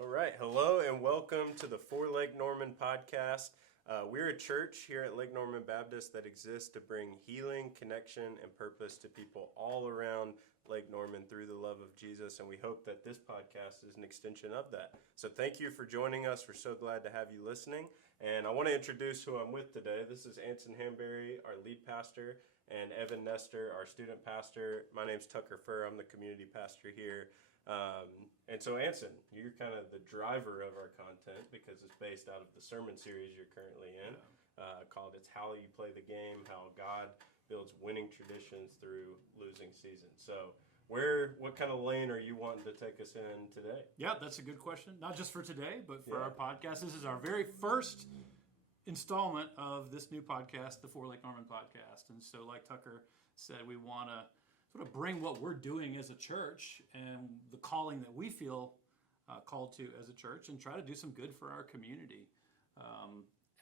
All right, hello and welcome to the For Lake Norman podcast. We're a church here at Lake Norman Baptist that exists to bring healing, connection, and purpose to people all around Lake Norman through the love of Jesus, and we hope that this podcast is an extension of that. So thank you for joining us. We're so glad to have you listening, and I want to introduce who I'm with today. This is Anson Hanbury, our lead pastor, and Evan Nestor, our student pastor. My name's Tucker Furr. I'm the community pastor here. And so, Anson, you're kind of the driver of our content because it's based out of the sermon series you're currently in, called It's How You Play the Game, How God Builds Winning Traditions Through Losing Seasons. So, what kind of lane are you wanting to take us in today? Yeah, that's a good question. Not just for today, but for our podcast. This is our very first installment of this new podcast, the For Lake Norman podcast. And so, like Tucker said, we want to sort of bring what we're doing as a church and the calling that we feel called to as a church and try to do some good for our community.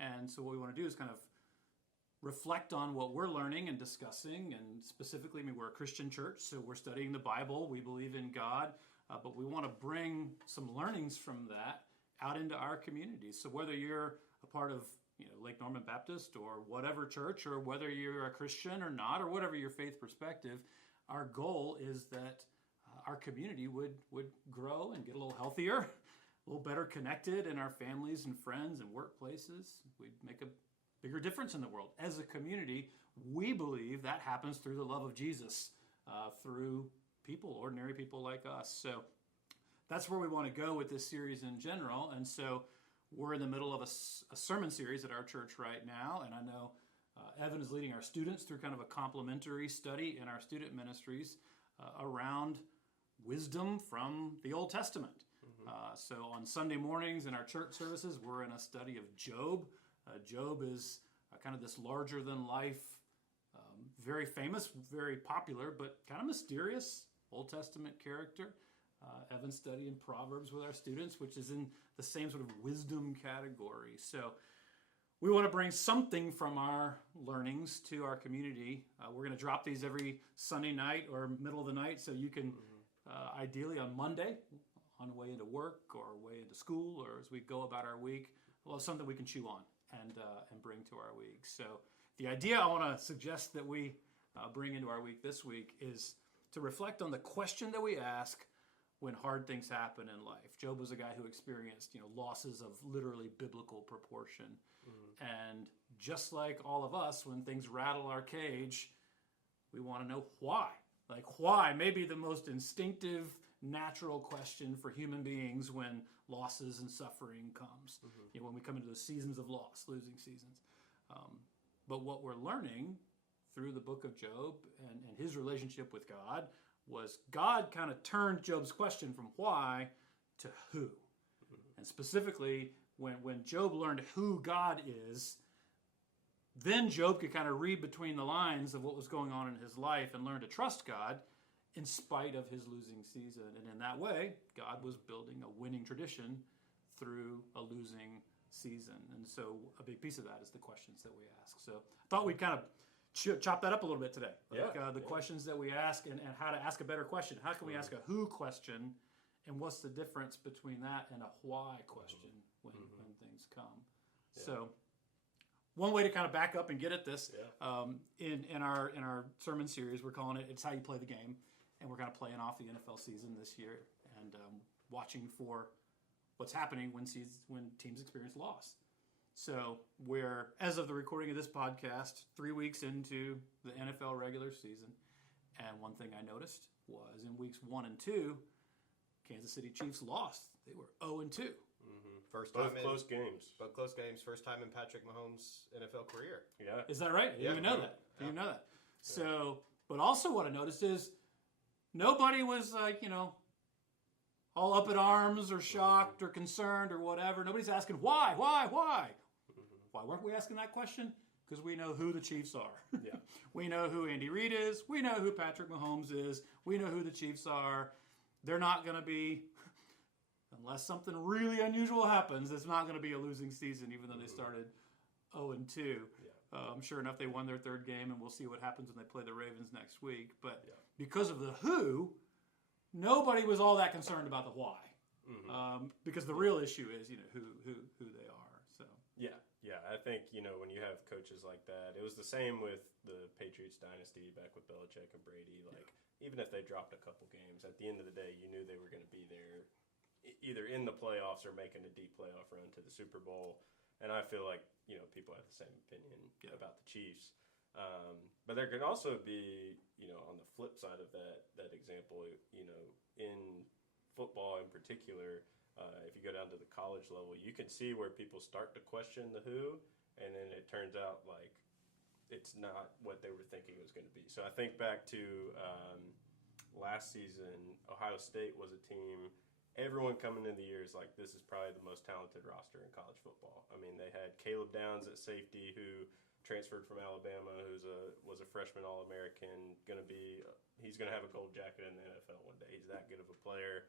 And so what we want to do is kind of reflect on what we're learning and discussing. And specifically, we're a Christian church, so we're studying the Bible. We believe in God, but we want to bring some learnings from that out into our community. So whether you're a part of Lake Norman Baptist or whatever church, or whether you're a Christian or not, or whatever your faith perspective, our goal is that our community would grow and get a little healthier, a little better connected in our families and friends and workplaces. We'd make a bigger difference in the world. As a community, we believe that happens through the love of Jesus, through people, ordinary people like us. So that's where we want to go with this series in general. And so we're in the middle of a sermon series at our church right now, and I know Evan is leading our students through kind of a complementary study in our student ministries around wisdom from the Old Testament. So on Sunday mornings in our church services, we're in a study of Job. Job is kind of this larger-than-life, very famous, very popular, but kind of mysterious Old Testament character. Evan's studying Proverbs with our students, which is in the same sort of wisdom category. So we want to bring something from our learnings to our community. We're going to drop these every Sunday night or middle of the night, so you can, ideally on Monday, on the way into work or way into school, or as we go about our week, we'll have something we can chew on and bring to our week. So the idea I want to suggest that we bring into our week this week is to reflect on the question that we ask when hard things happen in life. Job was a guy who experienced, losses of literally biblical proportion. And just like all of us, when things rattle our cage, we want to know why. Like, why may be the most instinctive, natural question for human beings when losses and suffering comes. When we come into those seasons of loss, losing seasons. But what we're learning through the book of Job and his relationship with God was God kind of turned Job's question from why to who. And specifically, when Job learned who God is, then Job could kind of read between the lines of what was going on in his life and learn to trust God in spite of his losing season. And in that way, God was building a winning tradition through a losing season. And so a big piece of that is the questions that we ask. So I thought we'd kind of chop that up a little bit today. The questions that we ask and how to ask a better question. How can we ask a who question? And what's the difference between that and a why question when things come? Yeah. So one way to kind of back up and get at this, in our sermon series, we're calling it It's How You Play the Game. And we're kind of playing off the NFL season this year and watching for what's happening when teams experience loss. So we're, as of the recording of this podcast, 3 weeks into the NFL regular season. And one thing I noticed was in weeks 1 and 2, Kansas City Chiefs lost. They were 0-2. First time close games. Both close games. First time in Patrick Mahomes' NFL career. Yeah. Is that right? I didn't even know that. Didn't even know that. So, but also what I noticed is nobody was all up in arms or shocked or concerned or whatever. Nobody's asking why. Why weren't we asking that question? Because we know who the Chiefs are. Yeah. We know who Andy Reid is. We know who Patrick Mahomes is. We know who the Chiefs are. They're not going to be, unless something really unusual happens, it's not going to be a losing season, even though they started 0-2. Yeah. Sure enough, they won their third game, and we'll see what happens when they play the Ravens next week. But because of the who, nobody was all that concerned about the why. because the real issue is who they are. So Yeah, I think, when you have coaches like that, it was the same with the Patriots dynasty back with Belichick and Brady. Like, even if they dropped a couple games, at the end of the day, you knew they were going to be there either in the playoffs or making a deep playoff run to the Super Bowl. And I feel like, people have the same opinion about the Chiefs. But there can also be, on the flip side of that example, in football in particular, if you go down to the college level, you can see where people start to question the who, and then it turns out like it's not what they were thinking it was going to be. So I think back to last season, Ohio State was a team. Everyone coming into the year is like, this is probably the most talented roster in college football. I mean, they had Caleb Downs at safety, who transferred from Alabama, was a freshman All-American. He's going to have a gold jacket in the NFL one day. He's that good of a player.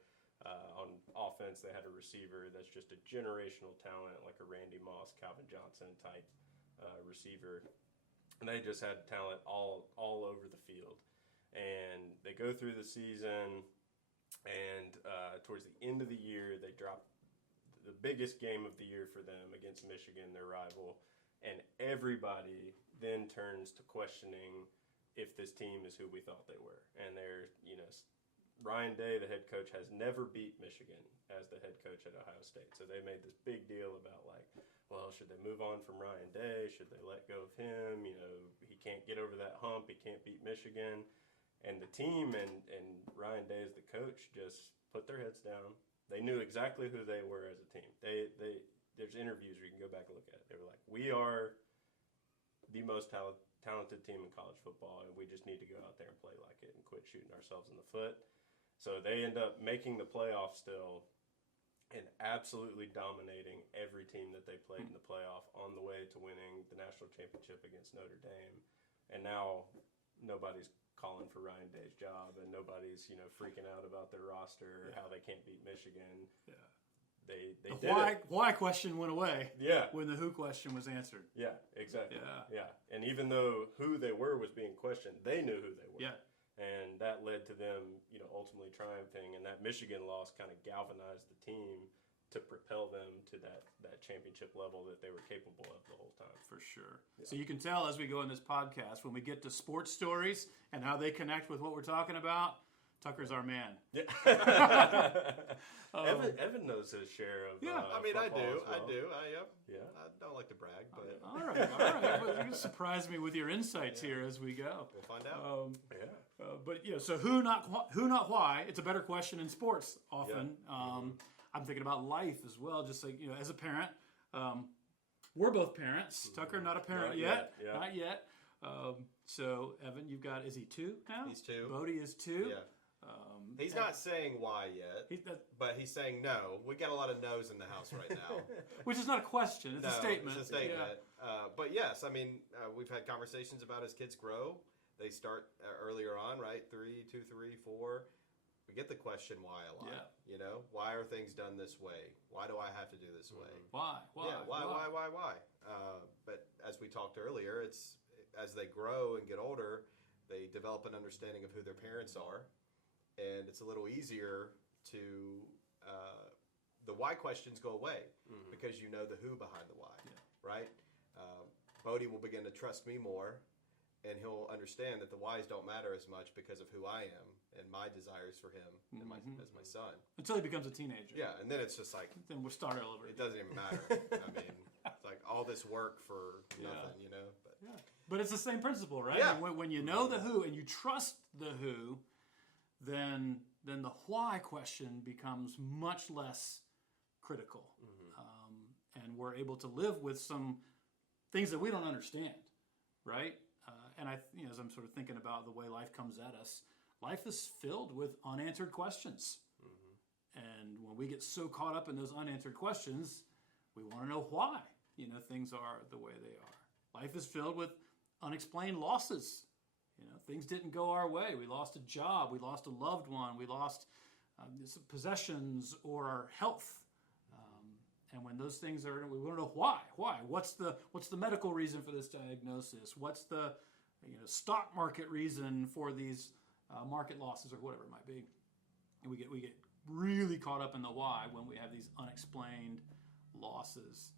On offense, they had a receiver that's just a generational talent, like a Randy Moss, Calvin Johnson type receiver. And they just had talent all over the field. And they go through the season, and towards the end of the year, they drop the biggest game of the year for them against Michigan, their rival. And everybody then turns to questioning if this team is who we thought they were. And they're, Ryan Day, the head coach, has never beat Michigan as the head coach at Ohio State. So they made this big deal about, like, well, should they move on from Ryan Day? Should they let go of him? He can't get over that hump. He can't beat Michigan. And the team and Ryan Day as the coach just put their heads down. They knew exactly who they were as a team. There's interviews where you can go back and look at it. They were like, we are the most talented team in college football, and we just need to go out there and play like it and quit shooting ourselves in the foot. So they end up making the playoffs still and absolutely dominating every team that they played in the playoff on the way to winning the national championship against Notre Dame. And now nobody's calling for Ryan Day's job, and nobody's, freaking out about their roster or how they can't beat Michigan. Yeah. They the did why question went away. Yeah. When the who question was answered. Yeah, exactly. Yeah. And even though who they were was being questioned, they knew who they were. Yeah. And that led to them, ultimately triumphing. And that Michigan loss kind of galvanized the team to propel them to that championship level that they were capable of the whole time. For sure. Yeah. So you can tell as we go in this podcast, when we get to sports stories and how they connect with what we're talking about, Tucker's our man. Yeah. Evan knows his share of. Yeah, I mean, I do. Well. I do. Yeah. I don't like to brag, but all right. Well, you can surprise me with your insights here as we go. We'll find out. But so who, not why. It's a better question in sports often. Yeah. I'm thinking about life as well. Just like as a parent, we're both parents. Tucker, not a parent yet. Yeah. Not yet. So Evan, you've got. Is he 2 now? He's 2. Bodie is 2. Yeah. He's not saying why yet, but he's saying no. We got a lot of no's in the house right now. Which is not a question. It's a statement. It's a statement. Yeah. But yes, I mean, we've had conversations about as kids grow. They start earlier on, right? 3, 2, 3, 4. We get the question why a lot. Yeah. Why are things done this way? Why do I have to do this way? Why? Yeah, why? But as we talked earlier, it's as they grow and get older, they develop an understanding of who their parents are. And it's a little easier to, the why questions go away because you know the who behind the why, right? Bodie will begin to trust me more, and he'll understand that the whys don't matter as much because of who I am and my desires for him and as my son. Until he becomes a teenager. Yeah, and then it's just like... Then we'll start all over. It doesn't even matter. I mean, it's like all this work for nothing, But it's the same principle, right? Yeah. When you know the who and you trust the who, then the why question becomes much less critical, and we're able to live with some things that we don't understand, right? And as I'm sort of thinking about the way life comes at us, life is filled with unanswered questions, and when we get so caught up in those unanswered questions, we want to know why things are the way they are. Life is filled with unexplained losses. Things didn't go our way. We lost a job. We lost a loved one. We lost possessions or health. And when those things are, we want to know why. Why? What's the medical reason for this diagnosis? What's the stock market reason for these market losses or whatever it might be? And we get really caught up in the why when we have these unexplained losses.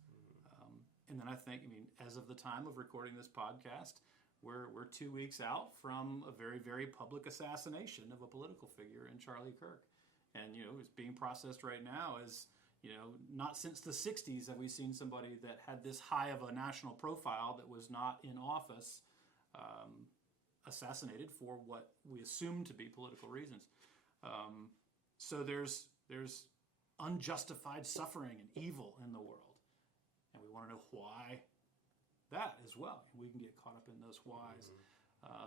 And then I think, as of the time of recording this podcast, we're 2 weeks out from a very, very public assassination of a political figure in Charlie Kirk. And, it's being processed right now as, not since the 60s have we seen somebody that had this high of a national profile that was not in office assassinated for what we assume to be political reasons. So there's unjustified suffering and evil in the world. And we want to know why that as well. We can get caught up in those whys.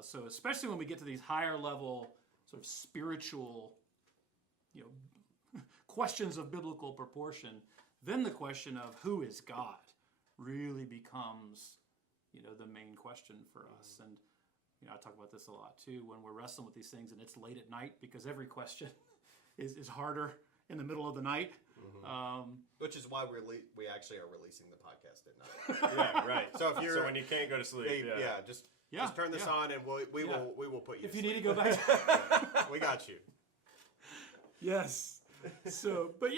So especially when we get to these higher level sort of spiritual, questions of biblical proportion, then the question of who is God really becomes, the main question for us. And, I talk about this a lot too when we're wrestling with these things and it's late at night because every question is harder in the middle of the night. Which is why we actually are releasing the podcast at night. Yeah, right. So if you're when you can't go to sleep, just turn this on and we will put you. If to you sleep. need to go back, We got you. Yes. So, but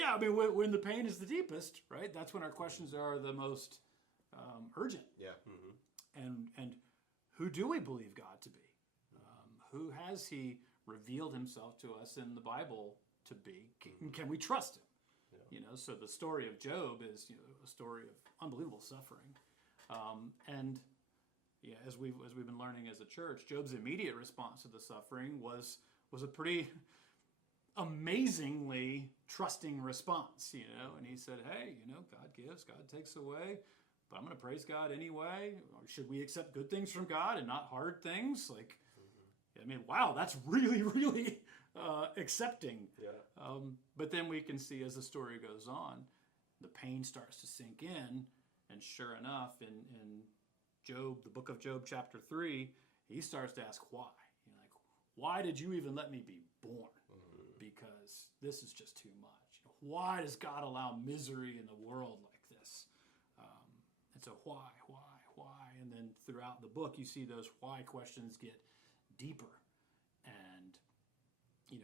when the pain is the deepest, right? That's when our questions are the most urgent. Yeah. And who do we believe God to be? Who has He revealed Himself to us in the Bible to be? Can we trust Him? So the story of Job is a story of unbelievable suffering, and as we've been learning as a church, Job's immediate response to the suffering was a pretty amazingly trusting response, and he said, hey, God gives, God takes away, but I'm going to praise God anyway. Or should we accept good things from God and not hard things? Wow, that's really, really accepting. Yeah. But then we can see as the story goes on, the pain starts to sink in, and sure enough, in Job, the book of Job, chapter 3, he starts to ask why. Why did you even let me be born? Because this is just too much. Why does God allow misery in the world like this? And so why? And then throughout the book, you see those why questions get deeper. And,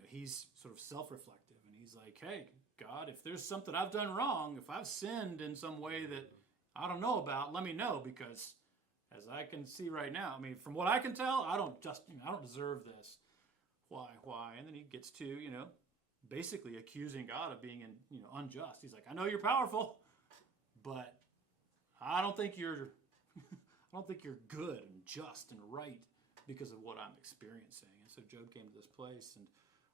he's sort of self-reflective. And he's like, hey, God, if there's something I've done wrong, if I've sinned in some way that I don't know about, let me know. Because as I can see right now, from what I can tell, I don't deserve this. Why? And then he gets to, basically accusing God of being, unjust. He's like, I know you're powerful, but I don't think you're good and just and right because of what I'm experiencing. And so Job came to this place, and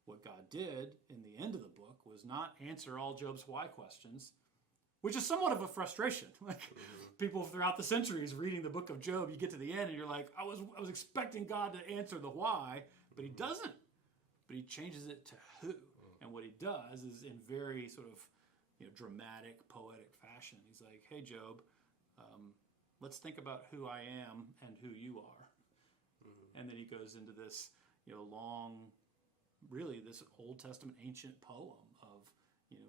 what God did in the end of the book was not answer all Job's why questions, which is somewhat of a frustration. People throughout the centuries reading the book of Job, you get to the end and you're like, I was expecting God to answer the why, but He doesn't. But He changes it to who. And what He does is in very sort of dramatic, poetic fashion. He's like, hey, Job, let's think about who I am and who you are. And then he goes into this long, really this Old Testament ancient poem of,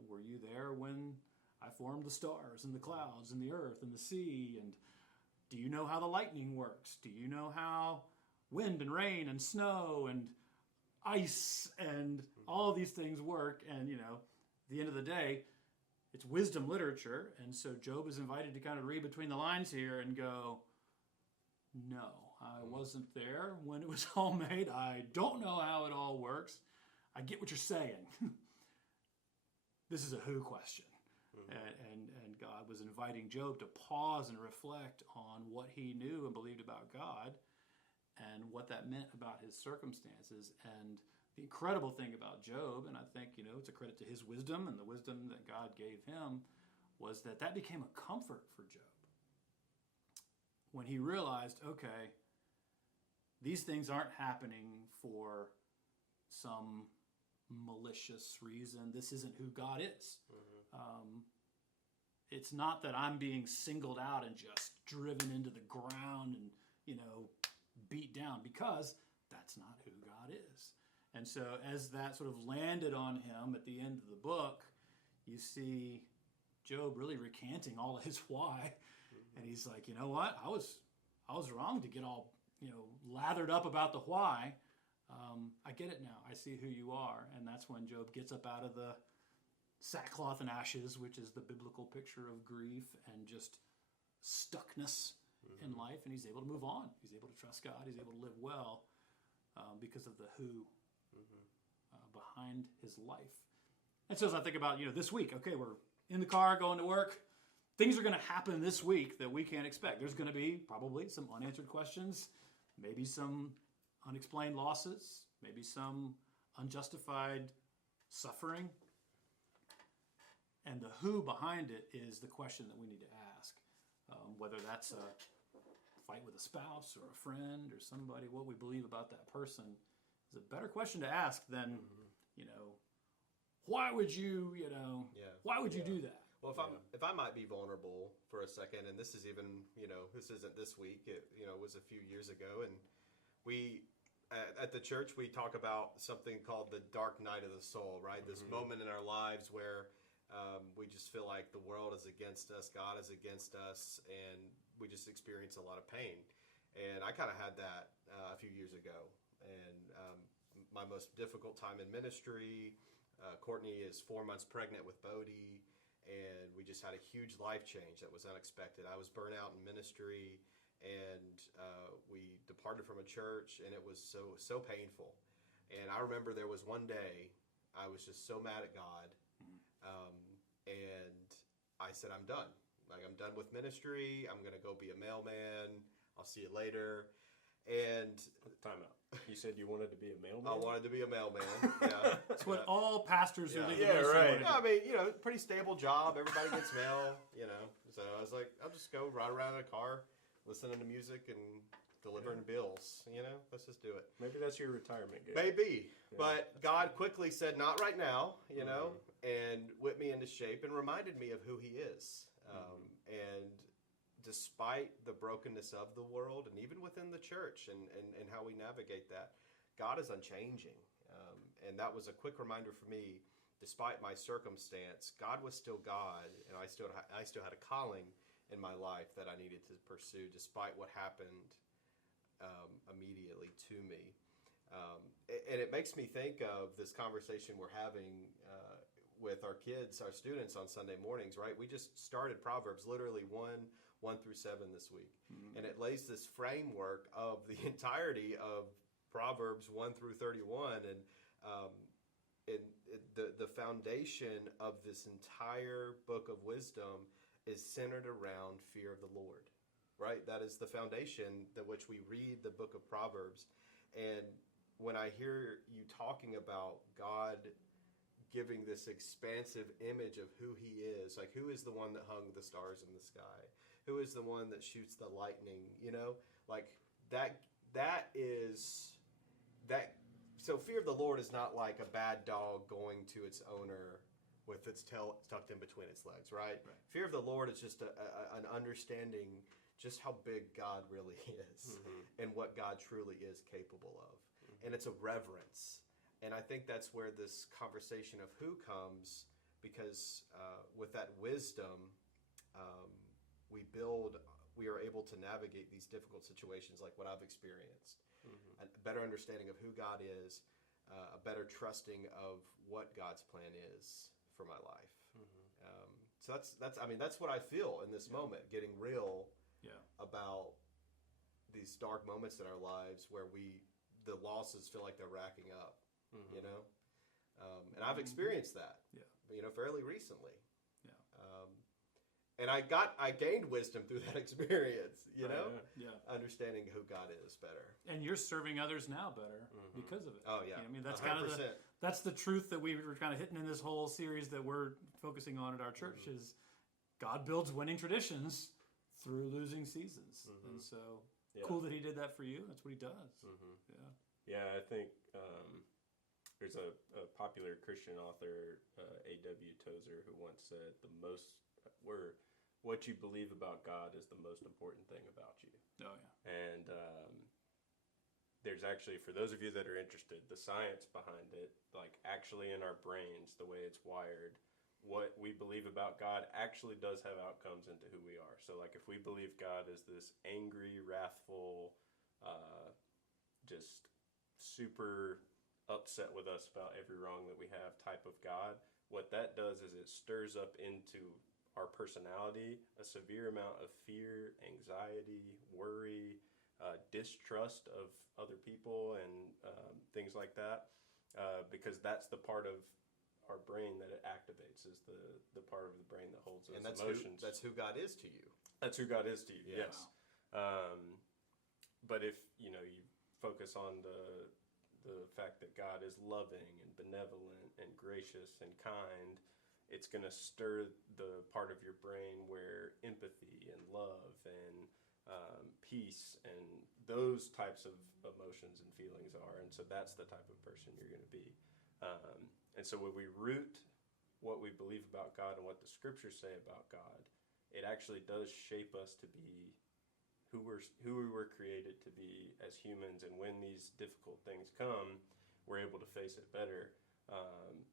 were you there when I formed the stars and the clouds and the earth and the sea? And do you know how the lightning works? Do you know how wind and rain and snow and ice and all these things work? And, at the end of the day, it's wisdom literature. And so Job is invited to kind of read between the lines here and go, no, I wasn't there when it was all made. I don't know how it all works. I get what you're saying. This is a who question. And God was inviting Job to pause and reflect on what he knew and believed about God and what that meant about his circumstances. And the incredible thing about Job, and I think, it's a credit to his wisdom and the wisdom that God gave him, was that became a comfort for Job. When he realized, okay, these things aren't happening for some malicious reason. This isn't who God is. It's not that I'm being singled out and just driven into the ground and, beat down, because that's not who God is. And so as that sort of landed on him at the end of the book, you see Job really recanting all of his why. And he's like, you know what? I was wrong to get all, lathered up about the why. I get it now. I see who you are. And that's when Job gets up out of the sackcloth and ashes, which is the biblical picture of grief and just stuckness in life. And he's able to move on. He's able to trust God. He's able to live well because of the who behind his life. And so as I think about, this week, okay, we're in the car going to work. Things are going to happen this week that we can't expect. There's going to be probably some unanswered questions, maybe some unexplained losses, maybe some unjustified suffering. And the who behind it is the question that we need to ask. Whether that's a fight with a spouse or a friend or somebody, what we believe about that person is a better question to ask than, why would you, why would you do that? Well, if I might be vulnerable for a second, and this is even, this isn't this week, it was a few years ago, and we, at the church, we talk about something called the dark night of the soul, right? This moment in our lives where we just feel like the world is against us, God is against us, and we just experience a lot of pain. And I kind of had that a few years ago, and my most difficult time in ministry, Courtney is 4 months pregnant with Bodie, and we just had a huge life change that was unexpected. I was burnt out in ministry, and we departed from a church, and it was so painful. And I remember there was one day I was just so mad at God, and I said, I'm done. Like, I'm done with ministry. I'm going to go be a mailman. I'll see you later. And time out. You said you wanted to be a mailman? I wanted to be a mailman. Yeah. That's what all pastors who leave the Yeah, ministry right. want to Yeah, I do. mean, pretty stable job. Everybody gets mail, So I was like, I'll just go ride around in a car, listening to music and delivering bills. Let's just do it. Maybe that's your retirement gig. Maybe. Yeah, But God quickly said, not right now, and whipped me into shape and reminded me of who he is. And despite the brokenness of the world and even within the church and how we navigate that, God is unchanging. And that was a quick reminder for me, despite my circumstance, God was still God, and I still had a calling in my life that I needed to pursue despite what happened immediately to me. And it makes me think of this conversation we're having with our kids, our students on Sunday mornings, right? We just started Proverbs literally 1 through 7 this week. And it lays this framework of the entirety of Proverbs 1 through 31. And the foundation of this entire book of wisdom is centered around fear of the Lord, right? That is the foundation that which we read the book of Proverbs. And when I hear you talking about God giving this expansive image of who he is, like who is the one that hung the stars in the sky? Who is the one that shoots the lightning? Like that is that. So fear of the Lord is not like a bad dog going to its owner with its tail tucked in between its legs, right? Fear of the Lord is just an understanding just how big God really is and what God truly is capable of. And it's a reverence. And I think that's where this conversation of who comes, because with that wisdom, we are able to navigate these difficult situations like what I've experienced. A better understanding of who God is, a better trusting of what God's plan is for my life. So that's what I feel in this moment, getting real about these dark moments in our lives where the losses feel like they're racking up. And I've experienced that, fairly recently. And I gained wisdom through that experience, understanding who God is better. And you're serving others now better because of it. Oh yeah. I mean, that's 100%. kind of that's the truth that we were kind of hitting in this whole series that we're focusing on at our church is God builds winning traditions through losing seasons. And so cool that he did that for you. That's what he does. Yeah, I think there's a popular Christian author, A.W. Tozer, who once said, what you believe about God is the most important thing about you. Oh, yeah. And there's actually, for those of you that are interested, the science behind it, like actually in our brains, the way it's wired, what we believe about God actually does have outcomes into who we are. So like if we believe God is this angry, wrathful, just super upset with us about every wrong that we have type of God. What that does is it stirs up into our personality a severe amount of fear, anxiety, worry, distrust of other people, and things like that, because that's the part of our brain that it activates, is the part of the brain that holds those And emotions. that's who God is to you. That's who God is to you. Yeah. Yes. But if you focus on the fact that God is loving and benevolent and gracious and kind, it's going to stir the part of your brain where empathy and love and peace and those types of emotions and feelings are. And so that's the type of person you're going to be. And so when we root what we believe about God and what the scriptures say about God, it actually does shape us to be who we were created to be as humans. And when these difficult things come, we're able to face it better.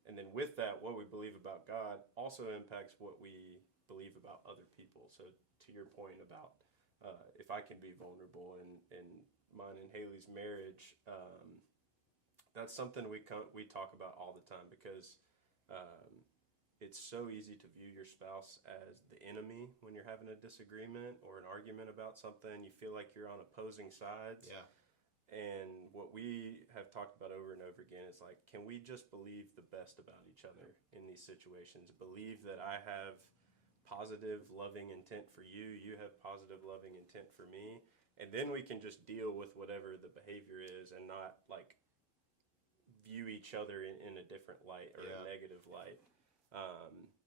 And then with that, what we believe about God also impacts what we believe about other people. So to your point about if I can be vulnerable in mine and Haley's marriage, that's something we talk about all the time, because it's so easy to view your spouse as the enemy when you're having a disagreement or an argument about something. You feel like you're on opposing sides. Yeah. And what we have talked about over and over again is like, can we just believe the best about each other in these situations? Believe that I have positive, loving intent for you, you have positive, loving intent for me, and then we can just deal with whatever the behavior is and not like view each other in a different light or a negative light.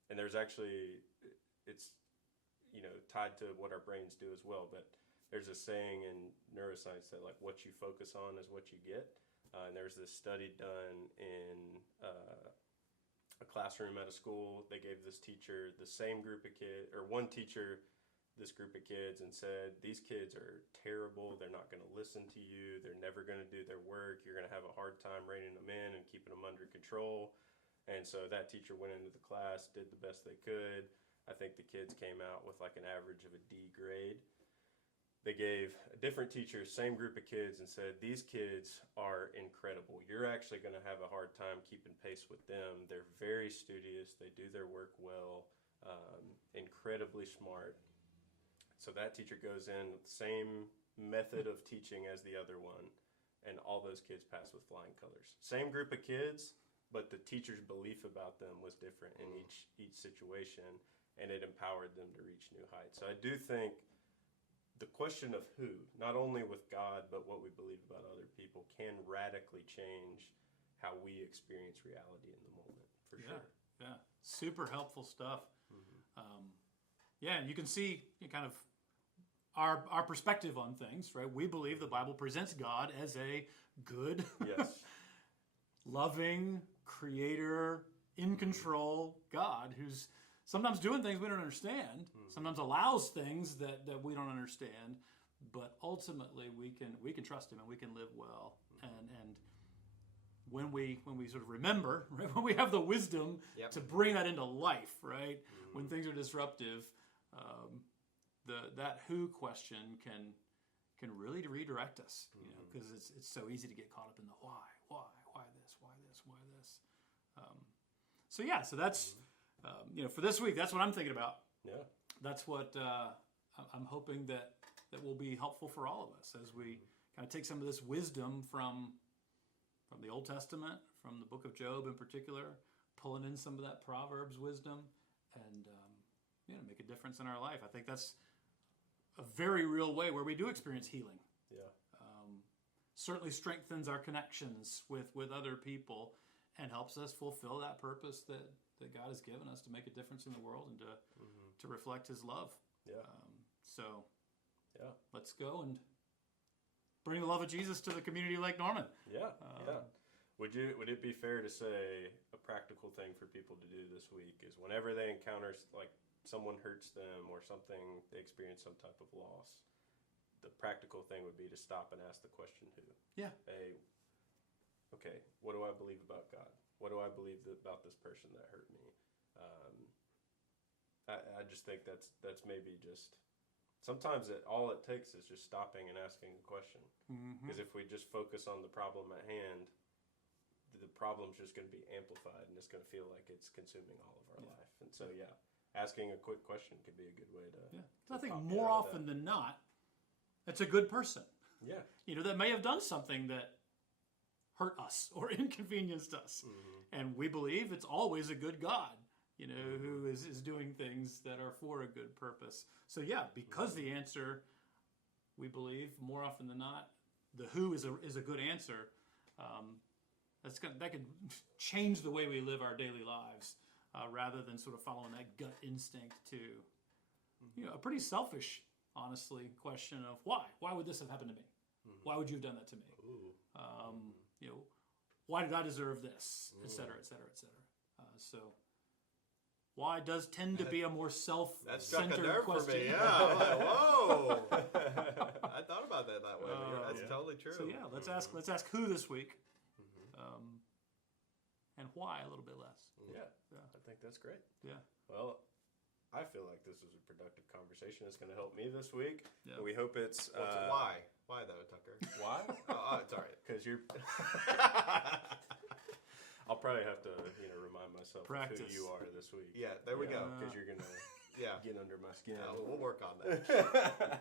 And there's actually, it's tied to what our brains do as well, but there's a saying in neuroscience that like what you focus on is what you get. And there's this study done in a classroom at a school. They gave this teacher the same group of kids, or one teacher, this group of kids, and said, these kids are terrible. They're not going to listen to you. They're never going to do their work. You're going to have a hard time reining them in and keeping them under control. And so that teacher went into the class, did the best they could. I think the kids came out with like an average of a D grade. They gave a different teacher, same group of kids, and said, these kids are incredible. You're actually going to have a hard time keeping pace with them. They're very studious. They do their work well, incredibly smart. So that teacher goes in with the same method of teaching as the other one, and all those kids pass with flying colors. Same group of kids, but the teacher's belief about them was different in each situation, and it empowered them to reach new heights. So I do think the question of who, not only with God, but what we believe about other people, can radically change how we experience reality in the moment, for sure. Yeah, super helpful stuff. Yeah, and you can see kind of our perspective on things, right? We believe the Bible presents God as a good, Yes. loving, creator, in control God who's sometimes doing things we don't understand, sometimes allows things that we don't understand, but ultimately we can trust him and we can live well. And when we sort of remember, right, when we have the wisdom to bring that into life, right, when things are disruptive, that who question can really redirect us, because it's so easy to get caught up in the why this. So that's for this week, that's what I'm thinking about. Yeah. That's what I'm hoping that will be helpful for all of us as we kind of take some of this wisdom from the Old Testament, from the book of Job in particular, pulling in some of that Proverbs wisdom, and make a difference in our life. I think that's a very real way where we do experience healing. Yeah. Certainly strengthens our connections with other people and helps us fulfill that purpose that God has given us to make a difference in the world and to reflect his love. Yeah. Let's go and bring the love of Jesus to the community of Lake Norman. Yeah. Would it be fair to say a practical thing for people to do this week is whenever they encounter like someone hurts them or something, they experience some type of loss, the practical thing would be to stop and ask the question who? Yeah. Okay, what do I believe about God? What do I believe about this person that hurt me? I just think that's maybe just sometimes all it takes is just stopping and asking a question. Mm-hmm. Because if we just focus on the problem at hand, the problem's just going to be amplified, and it's going to feel like it's consuming all of our life. And so, asking a quick question could be a good way to. Yeah. So I think pop more out of often that. than not, it's a good person. Yeah. That may have done something that hurt us or inconvenienced us. Mm-hmm. And we believe it's always a good God, who is doing things that are for a good purpose. So because the answer, we believe more often than not, the who is a good answer. That could change the way we live our daily lives, rather than sort of following that gut instinct to, a pretty selfish, honestly, question of why. Why would this have happened to me? Why would you have done that to me? Why did I deserve this? Et cetera, et cetera, et cetera. So why does tend to be a more That struck a self-centered nerve question. for me. Yeah, I'm like, whoa. I thought about that way. That's totally true. So let's ask who this week, and why a little bit less. Yeah, I think that's great. Yeah. Well, I feel like this was a productive conversation. It's going to help me this week. Yeah. And we hope it's. Why? Why though, Tucker? Why? It's all right. Because you're. I'll probably have to, remind myself Practice. of who you are this week. Yeah, there we go. Because you're gonna get under my skin. We'll work on that.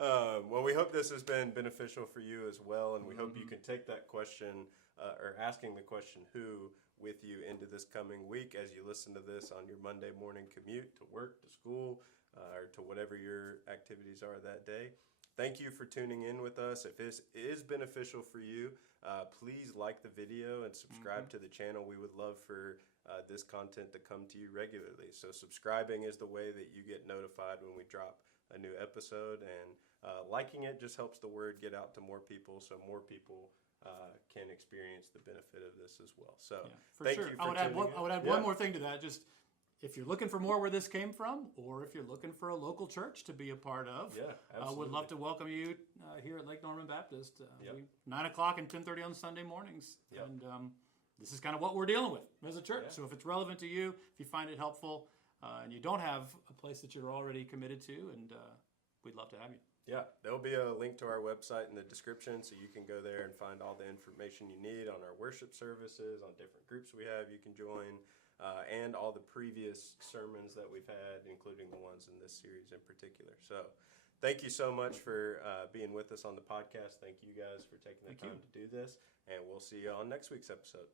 Well, we hope this has been beneficial for you as well, and we hope you can take that question or asking the question "who" with you into this coming week as you listen to this on your Monday morning commute to work, to school, or to whatever your activities are that day. Thank you for tuning in with us. If this is beneficial for you, please like the video and subscribe to the channel. We would love for this content to come to you regularly. So subscribing is the way that you get notified when we drop a new episode, and liking it just helps the word get out to more people, so more people can experience the benefit of this as well. So thank you for tuning in. I would add one more thing to that. Just if you're looking for more where this came from, or if you're looking for a local church to be a part of, absolutely. would love to welcome you here at Lake Norman Baptist. 9 o'clock and 10:30 on Sunday mornings. And this is kind of what we're dealing with as a church. So if it's relevant to you, if you find it helpful, and you don't have a place that you're already committed to, and we'd love to have you. Yeah, there'll be a link to our website in the description, so you can go there and find all the information you need on our worship services, on different groups we have you can join, and all the previous sermons that we've had, including the ones in this series in particular. So thank you so much for being with us on the podcast. Thank you guys for taking the time to do this, and we'll see you on next week's episode.